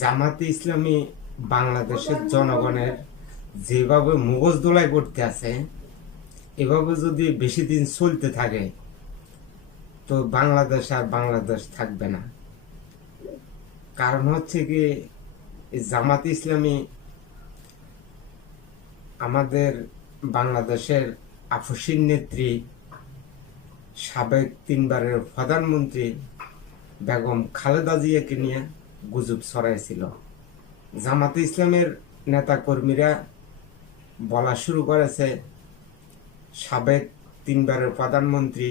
জামাতে ইসলামী বাংলাদেশের জনগণের যেভাবে মগজ ধোলাই করতে আছে, এভাবে যদি বেশি দিন চলতে থাকে তো বাংলাদেশ আর বাংলাদেশ থাকবে না। কারণ হচ্ছে কি, এই জামাতে ইসলামী আমাদের বাংলাদেশের আপসীর নেত্রী, সাবেক 3বারের প্রধানমন্ত্রী বেগম খালেদা জিয়াকে নিয়ে গুজব ছড়াইছিল। জামাতে ইসলামের নেতা কর্মীরা বলা শুরু করেছে সাবেক 3বারের প্রধানমন্ত্রী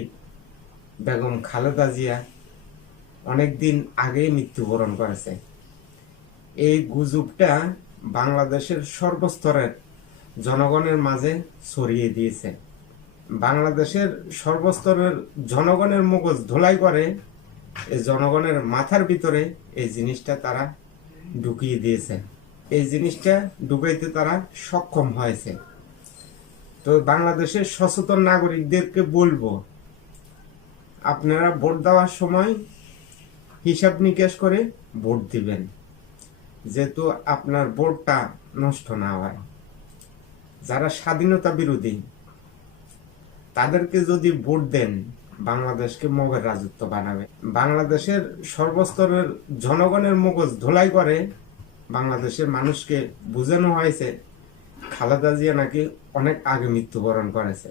বেগম খালেদা জিয়া অনেকদিন আগেই মৃত্যুবরণ করেছে। এই গুজবটা বাংলাদেশের সর্বস্তরের জনগণের মাঝে ছড়িয়ে দিয়েছে। বাংলাদেশের সর্বস্তরের জনগণের মগজ ধোলাই করে এই জনগণের মাথার ভিতরে এই জিনিসটা তারা ঢুকিয়ে দিয়েছে। এই জিনিসটা ঢুকাইতে তারা সক্ষম হয়েছে। তো বাংলাদেশের সচেতন নাগরিকদেরকে বলবো, আপনারা ভোট দেওয়ার সময় হিসাব নিকাশ করে ভোট দিবেন, যেহেতু আপনার ভোটটা নষ্ট না হয়। যারা স্বাধীনতা বিরোধী তাদেরকে যদি ভোট দেন, বাংলাদেশকে মগের রাজত্ব বানাবে। বাংলাদেশের সর্বস্তরের জনগণের মগজ ধোলাই করে বাংলাদেশের মানুষকে বোঝানো হয়েছে খালেদা জিয়া নাকি অনেক আগে মৃত্যুবরণ করেছে।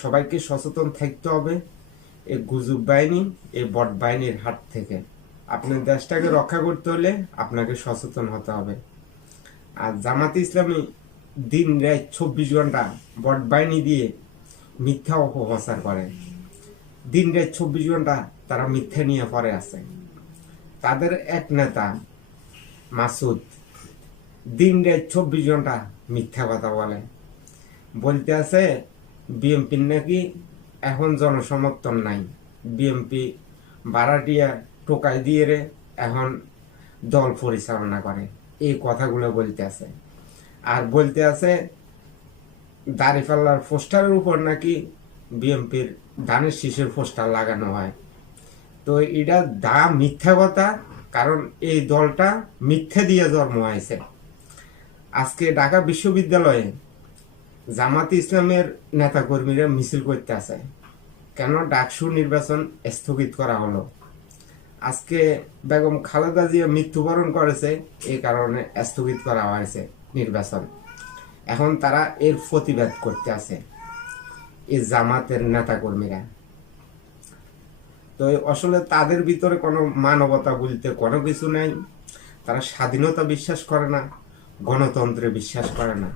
সবাইকে সচেতন থাকতে হবে এই গুজব বাহিনী, এই বট বাহিনীর হাত থেকে। আপনার দেশটাকে রক্ষা করতে হলে আপনাকে সচেতন হতে হবে। আর জামাতে ইসলামী দিন রাত 24 ঘন্টা বট বাহিনী দিয়ে মিথ্যা অপপ্রচার করে। দিন রাত 24 ঘন্টা তারা মিথ্যা নিয়ে পড়ে আছে। তাদের এক নেতা মাসুদ দিন রাত 24 ঘন্টা মিথ্যা কথা বলে। বলতে আছে বিএনপির নাকি এখন জনসমর্থন নাই, বিএনপি বারাটিয়া টোকাই দিয়ে রে এখন দল পরিচালনা করে। এই কথাগুলো বলতে আছে। আর বলতে আছে দাঁড়িপাল্লার পোস্টারের উপর নাকি বিএনপির ধানের শীষের পোস্টার লাগানো হয়। তো এটা মিথ্যা কথা, কারণ এই দলটা মিথ্যা দিয়ে জন্ম হয়েছে। আজকে ঢাকা বিশ্ববিদ্যালয়ে জামাতে ইসলামের নেতা কর্মীরা মিছিল করতে আছে, কেন ডাকসু নির্বাচন স্থগিত করা হলো। আজকে বেগম খালেদা জিয়া মৃত্যুবরণ করেছে, এই কারণে স্থগিত করা হয়েছে নির্বাচন। এখন তারা এর প্রতিবাদ করতে আছে এই জামাতের নেতা কর্মীরা। তো আসলে তাদের ভিতরে কোনো মানবতা বলতে কোনো কিছু নাই। তারা স্বাধীনতা বিশ্বাস করে না, গণতন্ত্রে বিশ্বাস করে না।